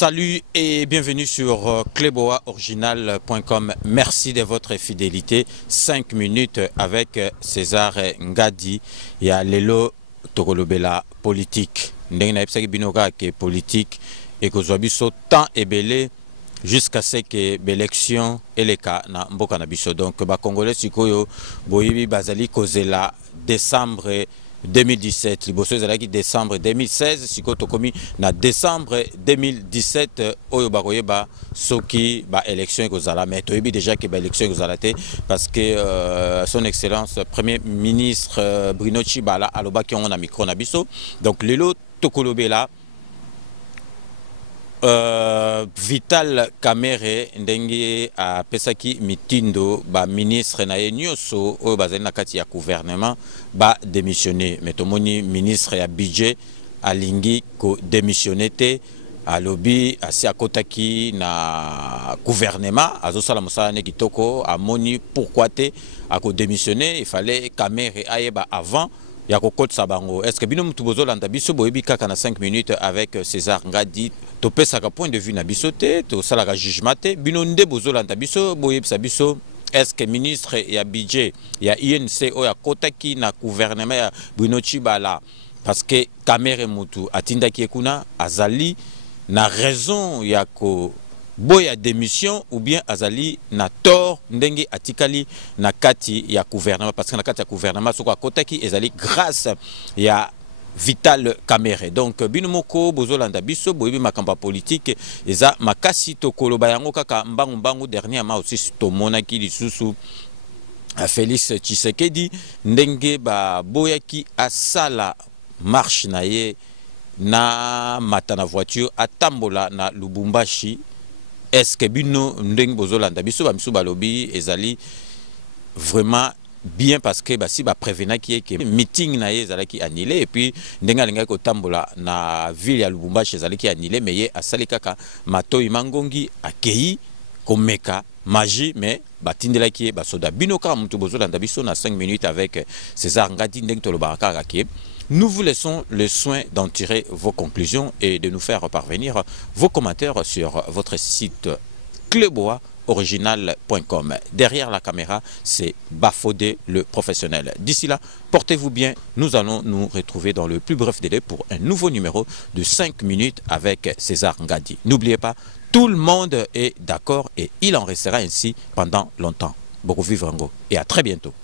Salut et bienvenue sur cleboaoriginal.com. Merci de votre fidélité. 5 minutes avec César Ngadi. Il y a Lelo Tokolobela politique. Ndengna epsaki binoka ke politique et que zobiso temps et belé jusqu'à ce que l'élection et les cas na mboka na biso. Donc ba congolais sikoyo boyibi bazali kozela décembre 2017, liboso ezalaki décembre 2016, siko tokomi na décembre 2017 oyo bakoyeba soki ba élection ekozala, mais toyebi déjà que ba élection ekozala te parce que son excellence premier ministre Bruno Tshibala alobaki on a micro na biso. Donc lelo tokolobela Vital Kamerhe ndenge a pesaki mitindo ba ministre na ye nyoso oyo bazali na kati ya gouvernement ba démissionner, mais tomoni ministre ya budget alingi ko démissionner te, alobi asi akotaki na gouvernement azosala mosala ne kitoko, amoni pourquoi te ako démissionner, il fallait Kamerhe ayeba avant ya kokot sabango. Est-ce que bino mutu bozolanda biso boyebi kaka na 5 minutes avec César Ngadi topesaka point de vue na biso te, tosalaka jugement te, bino nde bozolanda biso boyebisa biso est-ce que ministre ya budget ya INC oya kotaki na gouvernement ya Bruno Tshibala parce que Kamerhe mutu atindaki ekuna azali na raison ya ko boya démission ou bien azali na tort ndenge atikali na kati ya gouvernement, parce que na kati ya gouvernement soko akotaki ezali grâce ya Vital Kamerhe. Donc bino moko bozolanda biso boyebi makambo politique eza makasi tokoloba yango kaka mbangu dernièrement aussi tomonaki lisusu Félix Tshisekedi ndenge ba boyaki asala marche na ye na matana voiture atambola na Lubumbashi. Est-ce que bino ndenge bozolanda biso ba misu balobi ezali vraiment bien parce que si ba prévena qui est que meeting na ye ezalaki annulé et puis ndenge alinga ko tambola na ville ya Lubumbashi ezalaki annulé, mais ye asali kaka matoi mangongi akei komeka magie, mais batindelaki ba soda bino ka mutu bozolanda biso na 5 minutes avec César Ngadi ndenge tolobaka kaka. Nous vous laissons le soin d'en tirer vos conclusions et de nous faire parvenir vos commentaires sur votre site cleboaoriginal.com. Derrière la caméra, c'est Bafodé le professionnel. D'ici là, portez-vous bien. Nous allons nous retrouver dans le plus bref délai pour un nouveau numéro de 5 minutes avec César Ngadi. N'oubliez pas, tout le monde est d'accord et il en restera ainsi pendant longtemps. Beaucoup vivre et à très bientôt.